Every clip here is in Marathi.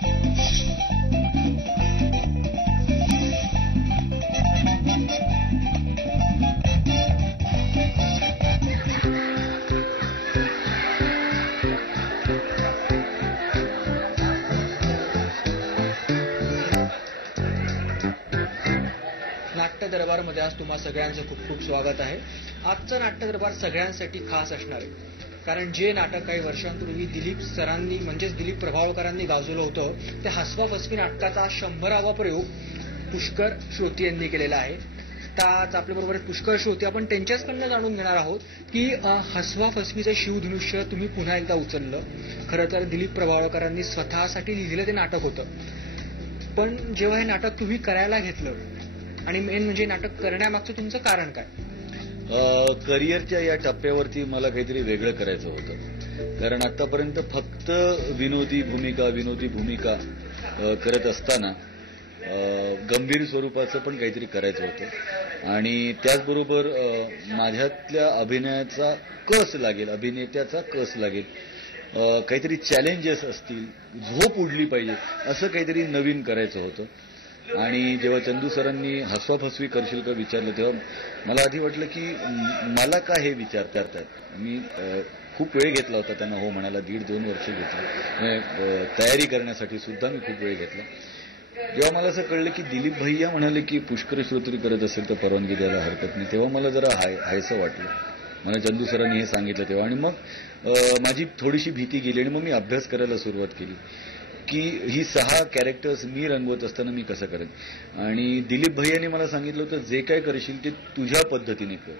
नाट्य दरबारमध्ये आज तुम्हा सगळ्यांचं खूप खूप स्वागत आहे. आजचं नाट्य दरबार सगळ्यांसाठी खास असणार आहे, कारण जे नाटक काही वर्षांपूर्वी दिलीप सरांनी म्हणजेच दिलीप प्रभावळकरांनी गाजवलं होतं, त्या हसवा फसवी नाटकाचा 100वा प्रयोग पुष्कर श्रोती यांनी केलेला आहे. त्याच आपल्याबरोबर पुष्कर श्रोती, आपण त्यांच्याचकडनं जाणून घेणार आहोत की हसवा फसवीचं शिवधनुष्य तुम्ही पुन्हा एकदा उचललं. खरं तर दिलीप प्रभावळकरांनी स्वतःसाठी लिहिलेलं ते नाटक होतं, पण जेव्हा हे नाटक तुम्ही करायला घेतलं आणि मेन म्हणजे नाटक करण्यामागचं तुमचं कारण काय? करिअरच्या या टप्प्यावरती मला काहीतरी वेगळं करायचं होतं, कारण आतापर्यंत फक्त विनोदी भूमिका करत असताना गंभीर स्वरूपाचं पण काहीतरी करायचं होतं आणि त्याचबरोबर माझ्यातल्या अभिनयाचा कस लागेल, अभिनेत्याचा कस लागेल, काहीतरी चॅलेंजेस असतील, झोप उडली पाहिजे, असं काहीतरी नवीन करायचं होतं. आणि जेव्हा चंदू सरांनी हसवा फसवी करशील का विचारलं, तेव्हा मला आधी वाटलं की मला का हे विचारतात. मी खूप वेळ घेतला होता त्यांना हो म्हणायला, 1.5-2 वर्ष घेतली, तयारी करण्यासाठी सुद्धा मी खूप वेळ घेतला. जेव्हा मला असं कळलं की दिलीप भैया म्हणाले की पुष्कर श्रोत्री करत असेल तर परवानगी द्यायला हरकत नाही, तेव्हा मला जरा हायसं वाटलं. मला चंदू सरांनी हे सांगितलं तेव्हा, आणि मग माझी थोडीशी भीती गेली आणि मग मी अभ्यास करायला सुरुवात केली की ही 6 कॅरेक्टर्स मी रंगवत असताना मी कसं करेन. आणि दिलीप भैयाने मला सांगितलं होतं जे काय करशील ते तुझ्या पद्धतीने कर,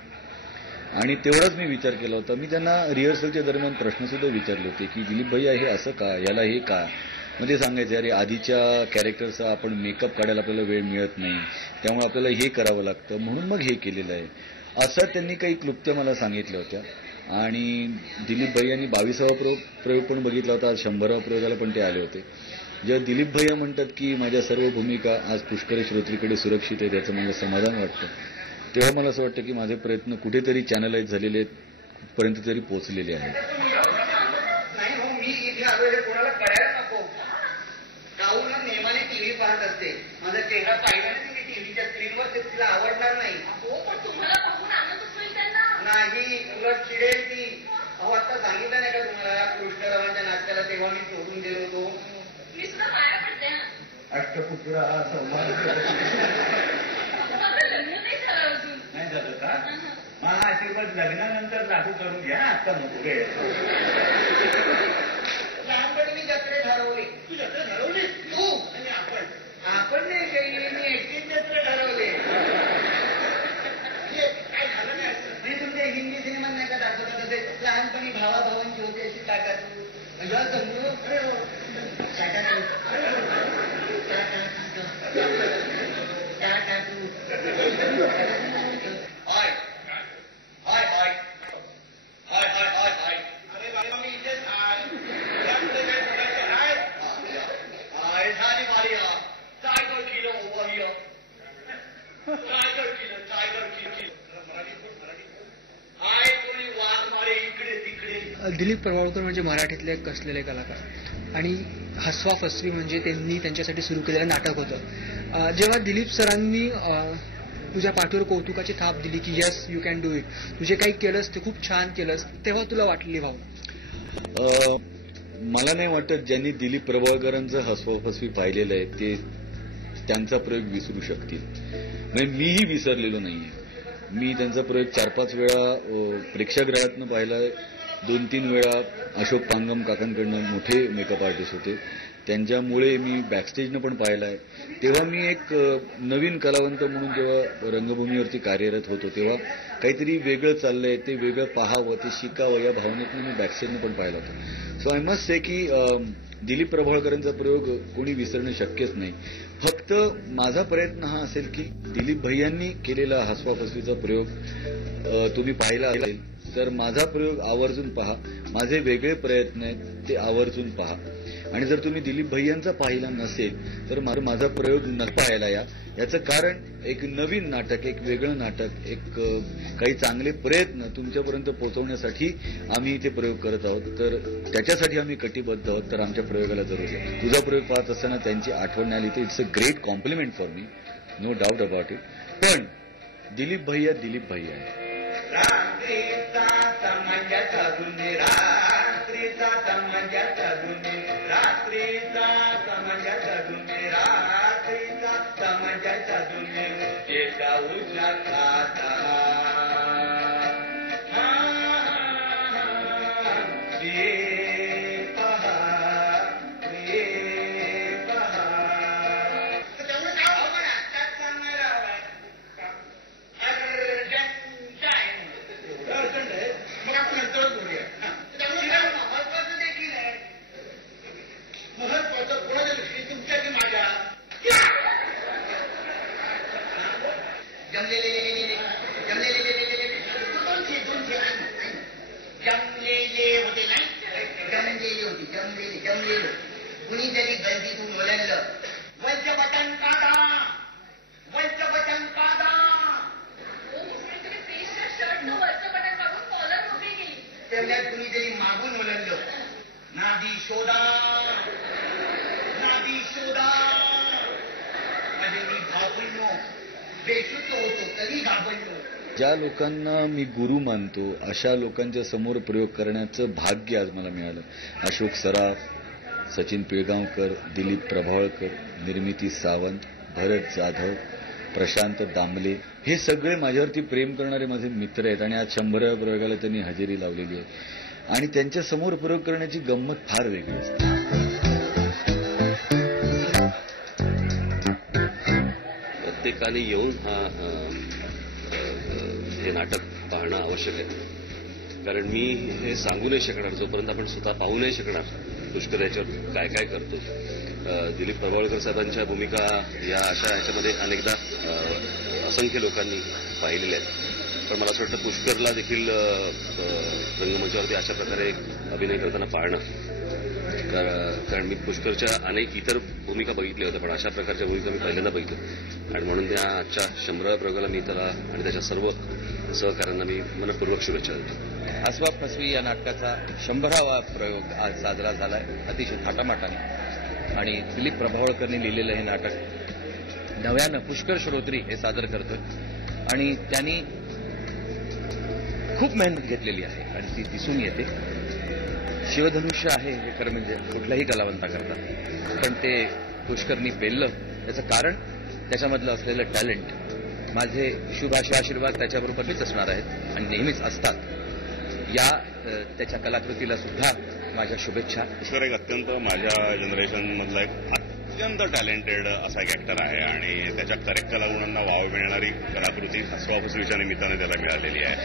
आणि तेवढाच मी विचार केला होता. मी त्यांना रिहर्सलच्या दरम्यान प्रश्न सुद्धा विचारले होते की दिलीप भैया हे असं का, याला हे का. म्हणजे सांगायचे अरे आधीच्या कॅरेक्टरचा आपण मेकअप काढायला आपल्याला वेळ मिळत नाही, त्यामुळे आपल्याला हे करावं लागतं, म्हणून मग हे केलेलं आहे. असं त्यांनी काही क्लुप्त्या मला सांगितल्या होत्या. आणि दिलीप भैयांनी 22वा प्रयोग पण बघितला होता, आज 100वा प्रयोगाला पण ते आले होते. जेव्हा दिलीप भैया म्हणतात की माझ्या सर्व भूमिका आज पुष्कर श्रोत्रीकडे सुरक्षित आहे, त्याचं मला समाधान वाटतं, तेव्हा मला असं वाटतं की माझे प्रयत्न कुठेतरी चॅनलाइज झालेले आहेत, कुठपर्यंत तरी पोहोचलेले आहेत. नेमाने टीव्ही पाहत असते, माझा चेहरा पाहिला ना तुम्ही टीव्हीच्या स्क्रीनवर, ते तिला आवडणार नाही. पण तुम्हाला बघून आनंदच होईल त्यांना. नाही, उलट चिडेल ती. अहो आता सांगितलं नाही का तुम्हाला कृष्णरावांच्या नाटकाला तेव्हा मी सोडून गेलो होतो. मी सुद्धा पाया पडते. अष्टपुत्र हा संवाद नाही झालं का? मला आशीर्वाद लग्नानंतर लागू करून घ्या, आता नको रे. लहानपणी मी जत्रे ठरवले. तू जत्रे ठरवली? तू आणि आपण नाही काही, मी एकटीच जत्रे ठरवले. काय झालं काय? मी तुमच्या हिंदी सिनेमात नाही का दाखवतात तसे लहानपणी भावाभावांची होते अशी टाकातू दिलीप प्रभावळकर म्हणजे मराठीतले कसलेले कलाकार, आणि हसवा फसवी म्हणजे त्यांनी त्यांच्यासाठी सुरू केलेलं नाटक होतं. जेव्हा दिलीप सरांनी तुझ्या पाठीवर कौतुकाची थाप दिली की yes you can do it, तुझे काही केलंस ते खूप छान केलंस, तेव्हा तुला वाटली भावना? मला नाही वाटत ज्यांनी दिलीप प्रभावळकरांचं हसवा फसवी पाहिलेलं आहे ते त्यांचा प्रयोग विसरू शकतील. म्हणजे मीही विसरलेलो नाहीये. मी त्यांचा प्रयोग 4-5 वेळा प्रेक्षागृहातनं पाहिला, 2-3 वेळा अशोक पांगम काकांकडनं, मोठे मेकअप आर्टिस्ट होते, त्यांच्यामुळे मी बॅकस्टेजनं पण पाहिला आहे. तेव्हा मी एक नवीन कलावंत म्हणून जेव्हा रंगभूमीवरती कार्यरत होतो तेव्हा काहीतरी वेगळं चाललंय, ते वेगळं पाहावं, ते शिकावं, या भावनेतनं मी बॅकस्टेजनं पण पाहिलं होतं. सो आय मस्ट से की दिलीप प्रभावळकरांचा प्रयोग कोणी विसरणं शक्यच नाही. फक्त माझा प्रयत्न हा असेल की दिलीप भैयांनी केलेला हसवा फसवीचा प्रयोग तुम्ही पाहिला असेल तर माझा प्रयोग आवर्जून पहा, माझे वेगळे प्रयत्न आहेत ते आवर्जून पहा. आणि जर तुम्ही दिलीप भैयांचा पाहिला नसेल तर माझा प्रयोग न पाहायला याचं कारण एक नवीन नाटक, एक वेगळं नाटक, एक काही चांगले प्रयत्न तुमच्यापर्यंत पोहोचवण्यासाठी आम्ही इथे प्रयोग करत आहोत. तर त्याच्यासाठी आम्ही कटिबद्ध आहोत. तर आमच्या प्रयोगाला जरूर या. तुझा प्रयोग पाहत असताना त्यांची आठवण आली तर it's a great compliment for me, no doubt about it. पण दिलीप भैया आहे. रात्रीचा तमांजाचा गुन्हे, रात्रीचा तमांजाचा गुन्हे, रात्रीचा तमांजाचा गुन्हे, रात्रीचा तमांजाचा गुन्हे, एका उजला खाता कुणीतरी गलतीतून ओलांडलं, वरचं बटन काढा, वरचं बटन काढा. तेवढ्यात कुणीतरी मागून ओलांडलं, नादी शोधा, नादी शोधा. मध्ये मी घाबरलो, बेशुद्ध होतो, कधी घाबरलो. ज्या लोकांना मी गुरु मानतो अशा लोकांच्या समोर प्रयोग करण्याचं भाग्य आज मला मिळालं. अशोक सराफ, सचिन पिळगावकर, दिलीप प्रभावळकर, निर्मिती सावंत, भरत जाधव, प्रशांत दामले, हे सगळे माझ्यावरती प्रेम करणारे माझे मित्र आहेत. आणि आज 100व्या प्रयोगाला त्यांनी हजेरी लावलेली आहे. आणि त्यांच्या समोर प्रयोग करण्याची गंमत फार वेगळी असते. प्रत्येकाने येऊन हे नाटक पाहणं आवश्यक आहे. कारण मी हे सांगू नाही शकणार जोपर्यंत आपण स्वतः पाहू नाही शकणार पुष्कर याच्यावर काय काय करतो. दिलीप प्रभावळकर साहेबांच्या भूमिका या अशा ह्याच्यामध्ये अनेकदा असंख्य लोकांनी पाहिलेल्या आहेत. पण मला असं वाटतं पुष्करला देखील रंगमंचावरती अशा प्रकारे अभिनय करताना पाहणं, कारण मी पुष्करच्या अनेक इतर भूमिका बघितल्या होत्या पण अशा प्रकारच्या भूमिका मी पहिल्यांदा बघितल्या. आणि म्हणून त्या आजच्या 100व्या प्रयोगाला मी त्याला आणि त्याच्या सर्व सहकाऱ्यांना मी मनपूर्वक शुभेच्छा देतो. हसवा फसवी या नाटकाचा 100वा प्रयोग आज साजरा झालाय अतिशय थाटामाटाने. आणि दिलीप प्रभावळकरने लिहिलेलं हे नाटक नव्यानं पुष्कर श्रोत्री हे सादर करतोय. आणि त्यांनी खूप मेहनत घेतलेली आहे आणि ती दिसून येते. शिवधनुष्य आहे हे खरं म्हणजे कुठल्याही कलावंताकरता, पण ते पुष्करनी पेललं. त्याचं कारण त्याच्यामधलं असलेलं टॅलेंट. माझे शुभाशय आशीर्वाद त्याच्याबरोबर मीच असणार आहेत आणि नेहमीच असतात. या त्याच्या कलाकृतीला सुद्धा माझ्या शुभेच्छा. पुष्कर एक अत्यंत माझ्या जनरेशनमधला एक अत्यंत टॅलेंटेड असा एक ऍक्टर आहे आणि त्याच्या कलागुणांना वाव मिळणारी कलाकृती हसवा फसवीच्या निमित्ताने त्याला मिळालेली आहे.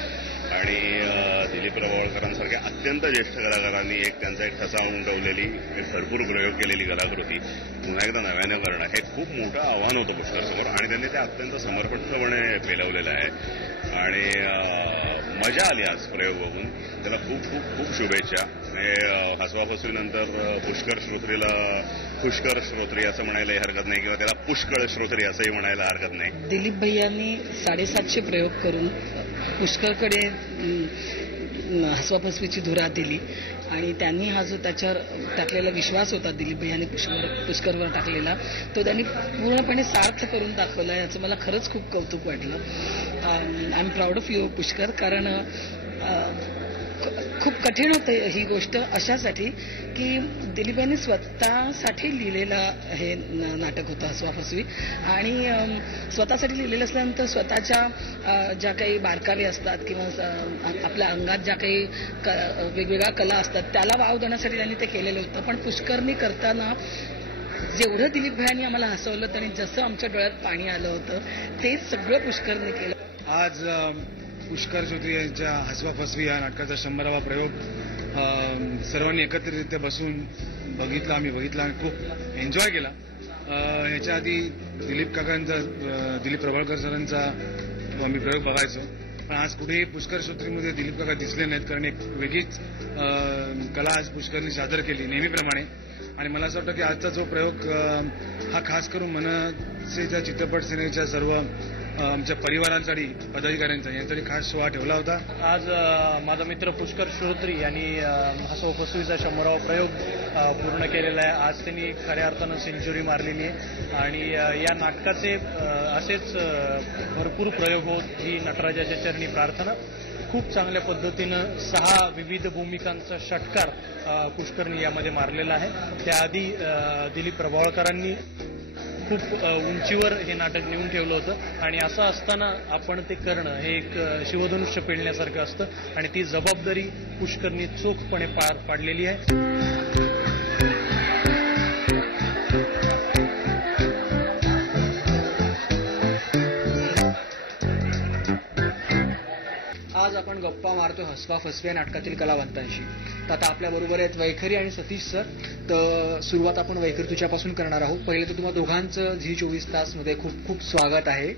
आणि दिलीप प्रभावळकरांसारख्या अत्यंत ज्येष्ठ कलाकारांनी त्यांचा एक ठसा उमटवलेली, एक भरपूर प्रयोग केलेली कलाकृती पुन्हा एकदा नव्यानं करणं हे खूप मोठं आव्हान होतं पुष्करसमोर. आणि त्यांनी ते अत्यंत समर्पकपणे पेलवलेलं आहे आणि मजा आली आज प्रयोग बघून. त्याला खूप खूप खूप शुभेच्छा. हसवा फसवीनंतर पुष्कर श्रोत्री असं म्हणायलाही हरकत नाही किंवा त्याला पुष्कळ श्रोत्री असंही म्हणायला हरकत नाही. दिलीप भैयांनी 750 प्रयोग करून पुष्करकडे हसवा फसवीची धुरा दिली आणि त्यांनी हा जो त्याच्यावर टाकलेला विश्वास होता दिलीप भैयांनी पुष्करवर टाकलेला तो त्यांनी पूर्णपणे सार्थ करून दाखवला. याचं मला खरंच खूप कौतुक वाटलं. I am proud of you Pushkar. कारण खूप कठीण होतं ही गोष्ट अशासाठी की दिलीप यांनी स्वतःसाठी लिहिलेलं हे नाटक होतं हसवा फसवी. आणि स्वतःसाठी लिहिलेलं असल्यानंतर स्वतःच्या ज्या काही बारकावे असतात किंवा आपल्या अंगात ज्या काही वेगवेगळ्या कला असतात त्याला वाव देण्यासाठी त्यांनी ते केलेलं होतं. पण पुष्करनी करताना जेवढं दिलीप भाईंनी आम्हाला हसवलं आणि जसं आमच्या डोळ्यात पाणी आलं होतं तेच सगळं पुष्करने केलं. आज पुष्कर ज्योती यांच्या हसवा फसवी या नाटकाचा 100वा प्रयोग सर्वांनी एकत्रितरित्या बसून आम्ही बघितला आणि खूप एन्जॉय केला. ह्याच्या आधी दिलीप प्रभावळकर सरांचा आम्ही प्रयोग बघायचो पण आज कुठेही पुष्कर श्रोत्रीमध्ये दिलीप काका दिसले नाहीत. कारण एक वेगळीच कला आज पुष्करनी सादर केली नेहमीप्रमाणे. आणि मला असं वाटतं की आजचा जो प्रयोग हा खास करून मनसेच्या चित्रपट सेनेच्या सर्व आमच्या परिवारांसाठी पदाधिकाऱ्यांचा यांसाठी खास सोहळा ठेवला होता. आज माझा मित्र पुष्कर श्रोत्री यांनी हसवफसवीचा 100वा प्रयोग पूर्ण केलेला आहे. आज त्यांनी खऱ्या अर्थानं सेंचुरी मारलेली आहे आणि या नाटकाचे असेच भरपूर प्रयोग होत ही नटराजाच्या चरणी प्रार्थना. खूप चांगल्या पद्धतीनं 6 विविध भूमिकांचा षटकार पुष्करनी यामध्ये मारलेला आहे. त्याआधी दिलीप प्रभावळकरांनी खूप उंचीवर हे नाटक नेऊन ठेवलं होतं आणि असं असताना आपण ते करणं हे एक शिवधनुष्य पेलण्यासारखं असतं आणि ती जबाबदारी पुष्करनी चोखपणे पार पाडलेली आहे. आज आपण गप्पा मारतोय हसवा फसवे नाटकातील कलावंतांशी. तर आता आपल्या बरोबर आहेत वैखरी आणि सतीश सर. तर सुरुवात आपण वैखरी तुझ्यापासून करणार आहोत. पहिले तर तुम्हाला दोघांचं झी 24 तास मध्ये खूप खूप स्वागत आहे.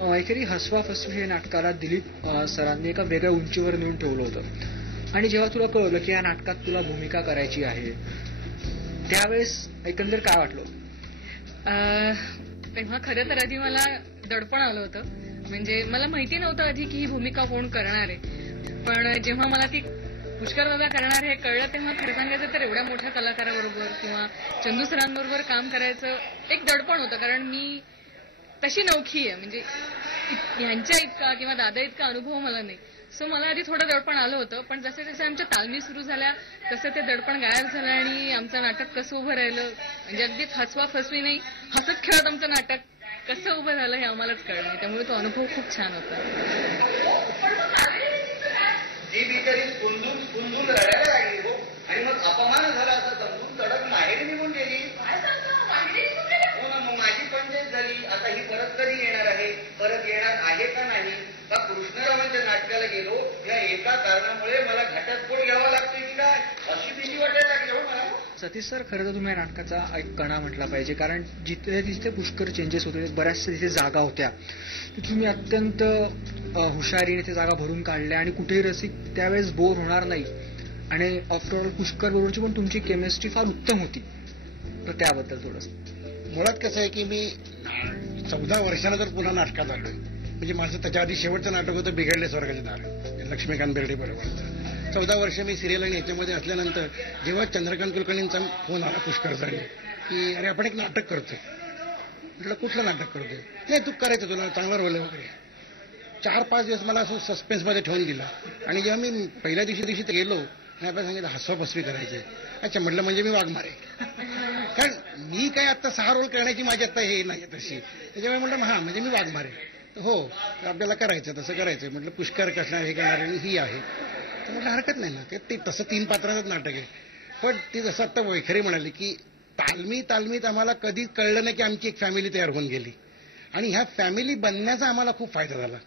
वैखरी, हसवा फसवे हे नाटकाला दिलीप सरांनी एका वेगळ्या उंचीवर नेऊन ठेवलं होतं आणि जेव्हा तुला कळलं की या नाटकात तुला भूमिका करायची आहे त्यावेळेस एकंदर काय वाटलं? तेव्हा खरं तर आधी मला दडपण आलं होतं. म्हणजे मला माहिती नव्हतं आधी की ही भूमिका कोण करणार आहे. पण जेव्हा मला ती पुष्कर दादा करणार हे कळलं तेव्हा खरं सांगायचं तर एवढ्या मोठ्या कलाकाराबरोबर किंवा चंदू सरांबरोबर काम करायचं एक दडपण होतं. कारण मी तशी नौखी आहे, म्हणजे ह्यांच्या इतका किंवा दादा इतका अनुभव मला नाही. सो मला आधी थोडं दडपण आलं होतं. पण जसे जसे आमच्या तालमी सुरू झाल्या तसं ते दडपण गायब झालं आणि आमचं नाटक कसं उभं राहिलं, म्हणजे अगदीच हसवा फसवी नाही, हसत खेळत आमचं नाटक कसं उभं झालं हे आम्हालाच कळलं. त्यामुळे तो अनुभव खूप छान होता. ती बिचारी स्कुंदून रडायला लागली हो आणि मग अपमान झाला असं समजून तडक माहेरी निघून गेली. हो ना, मग माझी पंचायत झाली. आता ही परत कधी येणार आहे, परत येणार आहे का नाही. का कृष्णरावांच्या नाटकाला गेलो या एका कारणामुळे मला घटस्फोट घ्यावा लागतोय की काय अशी भीती वाटायला लागली हो मला. सतीश सर, खरं तर तुम्ही या नाटकाचा एक कणा म्हटला पाहिजे, कारण जिथे जिथे पुष्कर चेंजेस होते बऱ्याचशा तिथे जागा होत्या तर तुम्ही अत्यंत हुशारीने ते जागा भरून काढल्या आणि कुठेही रसिक त्यावेळेस बोर होणार नाही. आणि आफ्टरऑल पुष्कर बरोबरची पण तुमची केमिस्ट्री फार उत्तम होती. तर त्याबद्दल थोडंसं. मुळात कसं आहे की मी 14 वर्षानंतर पुन्हा नाटकात आलोय. म्हणजे माझं त्याच्या आधी शेवटचं नाटक होतं बिघडले स्वर्गाचे दार, लक्ष्मीकांत बेर्डे बरोबर. 14 वर्ष मी सिरियल आणि याच्यामध्ये असल्यानंतर जेव्हा चंद्रकांत कुलकर्णींचा फोन आला पुष्करसाठी की अरे आपण एक नाटक करतोय, म्हटलं कुठलं नाटक करतोय? नाही तू करायचं, तुला चांगला रोल आहे वगैरे. 4-5 दिवस मला असं सस्पेन्समध्ये ठेवून दिला आणि जेव्हा मी पहिल्या दिवशी ते गेलो आणि आपण सांगितलं हसवा फसवी करायचंय. अच्छा, म्हटलं म्हणजे मी वाघमारे, कारण मी काय आता 6 रोल करण्याची माझी आता हे नाही तशी. त्याच्यामुळे म्हटलं हा म्हणजे मी वाघमारे. हो आपल्याला करायचं, तसं करायचं. म्हटलं पुष्कर कसणार हे करणार आणि ही आहे तर म्हटलं हरकत नाही ना. ते तसं 3 पात्रांचंच नाटक आहे. पण ती जसं आता वैखरी म्हणाली की तालमीत आम्हाला कधी कळलं नाही की आमची एक फॅमिली तयार होऊन गेली आणि ह्या फॅमिली बनण्याचा आम्हाला खूप फायदा झाला.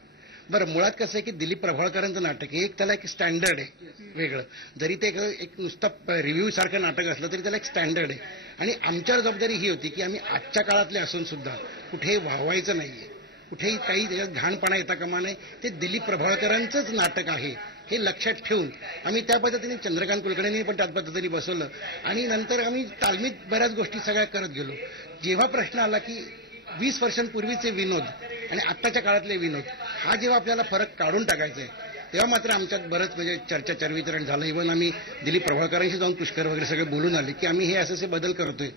बरं, मुळात कसं आहे की दिलीप प्रभावळकरांचं नाटक आहे, एक त्याला एक स्टँडर्ड आहे वेगळं. जरी ते एक नुसतं रिव्ह्यू सारखं नाटक असलं तरी त्याला एक स्टँडर्ड आहे. आणि आमच्यावर जबाबदारी ही होती की आम्ही आजच्या काळातले असून सुद्धा कुठेही वाहवायचं नाहीये, कुठेही काही त्याच्यात घाणपणा येता कामा नये. ते दिलीप प्रभावळकरांचंच नाटक आहे हे लक्षात ठेवून आम्ही त्या पद्धतीने चंद्रकांत कुलकर्णींनी पण त्याच पद्धतीने बसवलं आणि नंतर आम्ही तालमीत बऱ्याच गोष्टी सगळ्या करत गेलो. जेव्हा प्रश्न आला की 20 वर्षांपूर्वीचे विनोद आणि आत्ताच्या काळातले विनोद हा जेव्हा आपल्याला फरक काढून टाकायचा आहे तेव्हा मात्र आमच्यात बरंच म्हणजे चर्चा चर्वितरण झालं. इव्हन आम्ही दिलीप प्रभावळकरांशी जाऊन पुष्कर वगैरे सगळे बोलून आले की आम्ही हे असे बदल करतोय.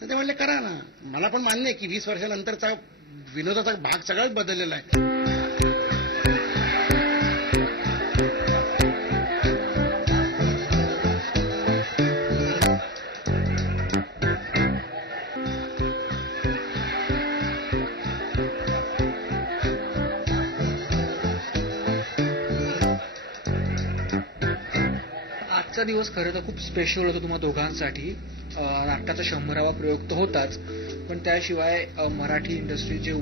तर ते म्हणले करा ना. मला पण मान्य आहे की 20 वर्षानंतरचा विनोदाचा भाग सगळाच बदललेला आहे. आजचा दिवस खरं तर खूप स्पेशल होता तुम्हा दोघांसाठी. नाटकाचा 100वा प्रयोग तर होताच, पण त्याशिवाय मराठी इंडस्ट्रीचे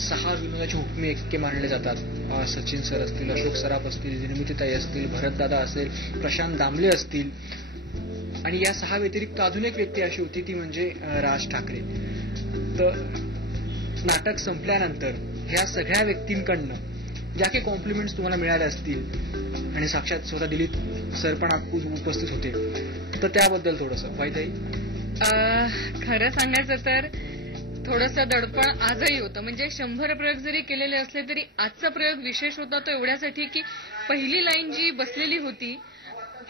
6 विनोदाचे हुकमे एक्के मानले जातात. सचिन सर असतील, अशोक सराफ असतील, निर्मितीताई असतील, भरतदादा असेल, प्रशांत दामले असतील आणि या 6 व्यतिरिक्त अजून एक व्यक्ती अशी होती ती म्हणजे राज ठाकरे. तर नाटक संपल्यानंतर ह्या सगळ्या व्यक्तींकडनं ज्या काही कॉम्प्लिमेंट्स तुम्हाला मिळाल्या असतील आणि साक्षात स्वतः दिलीप सर पण उपस्थित होते, तर त्याबद्दल थोडंसं वाईताई. खरं सांगायचं तर थोडंसं दडपण आजही होतं. म्हणजे 100 प्रयोग जरी केलेले असले तरी आजचा प्रयोग विशेष होता तो एवढ्यासाठी की पहिली लाईन जी बसलेली होती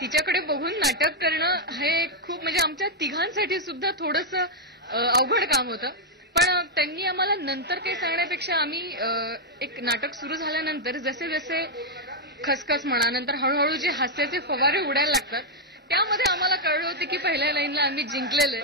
तिच्याकडे बघून नाटक करणं हे खूप म्हणजे आमच्या तिघांसाठी सुद्धा थोडंसं अवघड काम होतं. पण त्यांनी आम्हाला नंतर काही सांगण्यापेक्षा आम्ही एक नाटक सुरू झाल्यानंतर जसे जसे खसखस म्हणा नंतर हळूहळू जे हास्याचे फवारे उडायला लागतात त्यामध्ये आम्हाला कळलं होतं की पहिल्या लाईनला आम्ही जिंकलेले.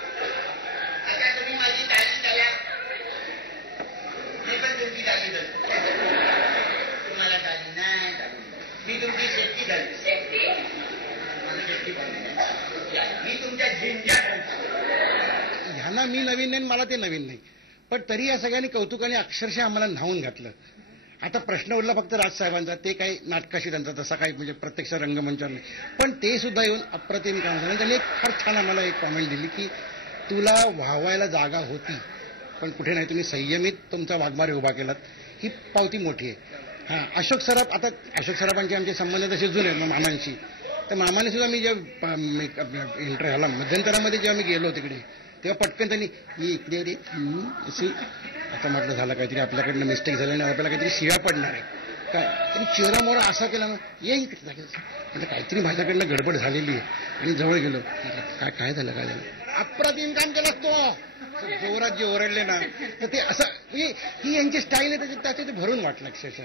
ह्यांना मी नवीन नाही मला ते नवीन नाही, पण तरी या सगळ्यांनी कौतुकाने अक्षरशः आम्हाला न्हावून घातलं. आता प्रश्न उरला फक्त राजसाहेबांचा, ते काही नाटकाशी त्यांचा तसा काही म्हणजे प्रत्यक्ष रंगमंचावर नाही, पण ते सुद्धा येऊन अप्रतिम काम झालं. त्यांनी एक फार छान आम्हाला एक कॉमेंट दिली की तुला व्हावायला जागा होती पण कुठे नाही, तुम्ही संयमित तुमचा वाघमारे उभा केलात, ही पावती मोठी आहे. हां, अशोक सराफ, आता अशोक सराफांचे आमचे संबंध तसे जुने मामांशी, तर मामाने सुद्धा मी जेव्हा ह्याला मध्यंतरामध्ये जेव्हा मी गेलो तिकडे तेव्हा पटकन त्यांनी मी इकडे रे अशी, आता म्हटलं झालं काहीतरी आपल्याकडनं मिस्टेक झाली आणि आपल्याला काहीतरी शिव्या पडणार आहे काय, त्यांनी चेहरा मोहरा असा केला ना, ये इकडे म्हटलं काहीतरी माझ्याकडनं गडबड झालेली आहे आणि जवळ गेलो. काय झालं अप्रतिम काम केलं तो, जोरात जे ओरडले ना, तर ते असं म्हणजे ही यांची स्टाईल आहे त्याचे ते भरून वाटलं अक्षरशः.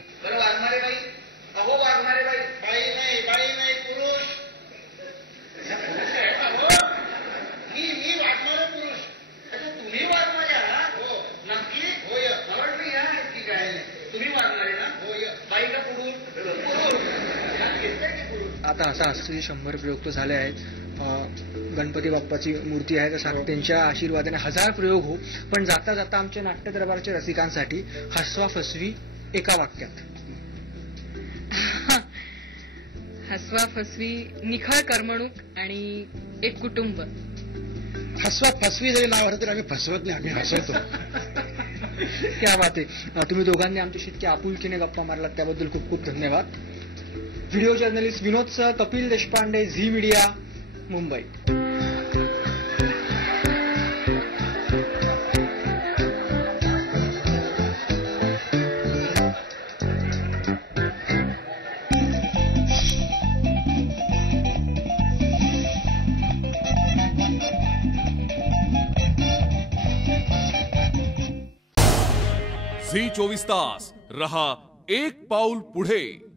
आता असे 100 प्रयोग तो झाले आहेत. गणपती बाप्पाची मूर्ती आहे तर त्यांच्या आशीर्वादाने 1000 प्रयोग हो, पण जाता जाता आमच्या नाट्य दरबारच्या रसिकांसाठी हसवा फसवी एका वाक्यात. हसवा फसवी, निखळ करमणूक आणि एक कुटुंब. हसवा फसवी जरी नाव असलं तरी आम्ही फसवत नाही, आम्ही हसवतो. क्या बात आहे. तुम्ही दोघांनी आमच्याशी इतक्या आपुलकीने गप्पा मारलात त्याबद्दल खूप खूप धन्यवाद. व्हिडिओ जर्नलिस्ट विनोदसह Kapil Deshpande, Zee media, Mumbai. Zee 24 तास रहा एक पाऊल पुढे.